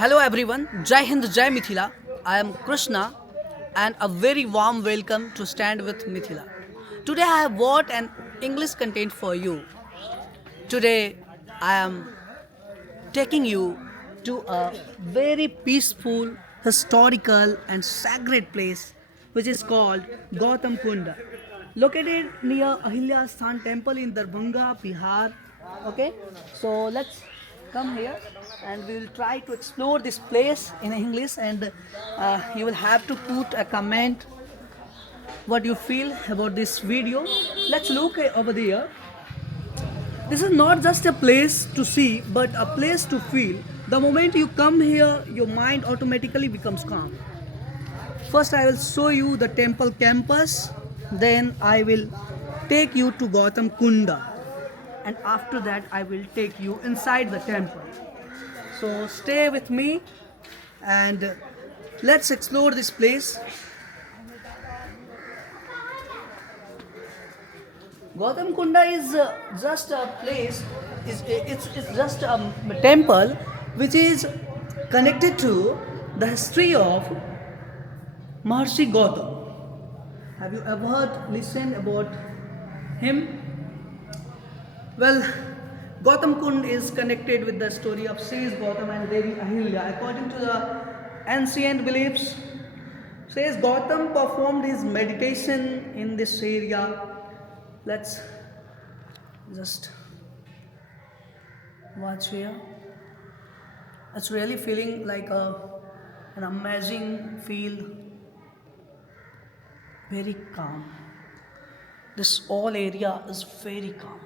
Hello everyone, Jai Hind, Jai Mithila. I am Krishna and a very warm welcome to Stand with Mithila. Today I have brought an English content for you. Today I am taking you to a very peaceful, historical and sacred place which is called Gautam Kunda. Located near Ahilya Stan temple in Darbhanga, Bihar. Okay, so let's come here and we will try to explore this place in English, and you will have to put a comment what you feel about this video. Let's look over there. This is not just a place to see, but a place to feel. The moment you come here, your mind automatically becomes calm. First, I will show you the temple campus. Then, I will take you to Gautam Kunda. And after that, I will take you inside the temple. So, stay with me and let's explore this place. Gautam Kunda is just a place, it's just a temple which is connected to the history of Maharshi Gautam. Have you ever listened about him? Well, Gautam Kund is connected with the story of Sage Gautam and Devi Ahilya. According to the ancient beliefs, says Gautam performed his meditation in this area. Let's just watch here. It's really feeling like an amazing feel, very calm. This whole area is very calm.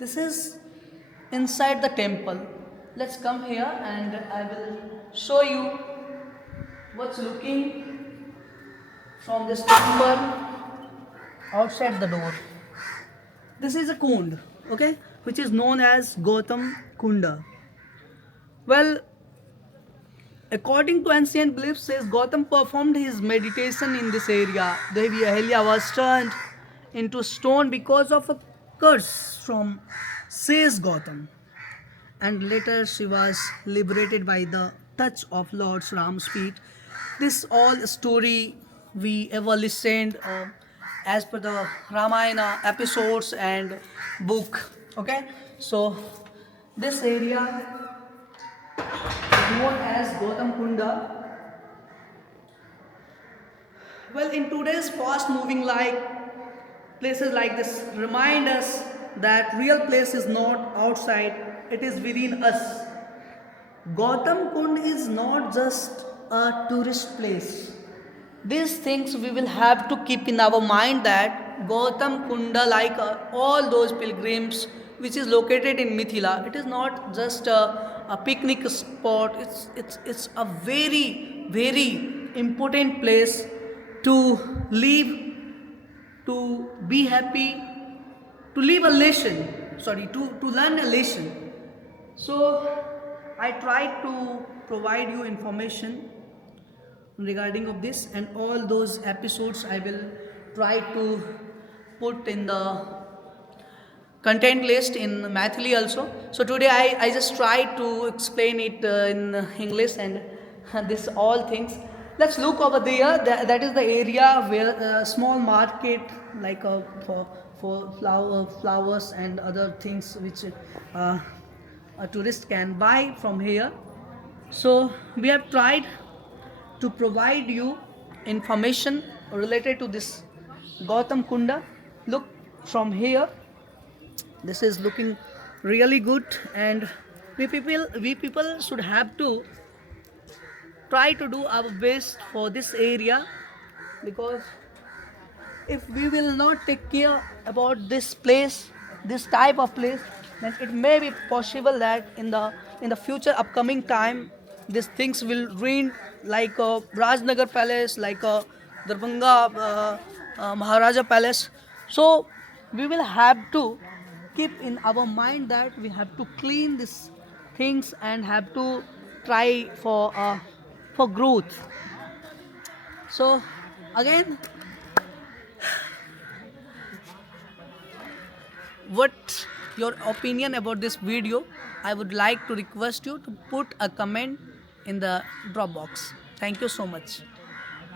This is inside the temple. Let's come here and I will show you what's looking from this temple outside the door. This is a kund, okay, which is known as Gautam Kunda. Well, according to ancient beliefs, says Gautam performed his meditation in this area. Devi Ahilya was turned into stone because of a curse from Sage Gautam, and later she was liberated by the touch of Lord Ram's feet. This all story we ever listened as per the Ramayana episodes and book. Okay, so this area is known as Gautam Kunda. Well, in today's fast-moving life, places like this remind us that real place is not outside; it is within us. Gautam Kund is not just a tourist place. These things we will have to keep in our mind that Gautam Kunda, like all those pilgrims, which is located in Mithila, it is not just a picnic spot. It's a very important place to live, to be happy, to live a lesson. Sorry, to learn a lesson. So I tried to provide you information regarding of this, and all those episodes I will try to put in the content list in Mathili also. So today I just try to explain it in English and this all things. Let's look over there. That is the area where a small market like for flowers and other things which a tourist can buy from here. So we have tried to provide you information related to this Gautam Kunda. Look from here. This is looking really good, and we people should have to try to do our best for this area, because if we will not take care about this place, this type of place, then it may be possible that in the future upcoming time these things will ruin, like Rajnagar Palace, like Darbhanga Maharaja Palace. So we will have to keep in our mind that we have to clean these things and have to try for growth. So again, what your opinion about this video? I would like to request you to put a comment in the drop box. Thank you so much.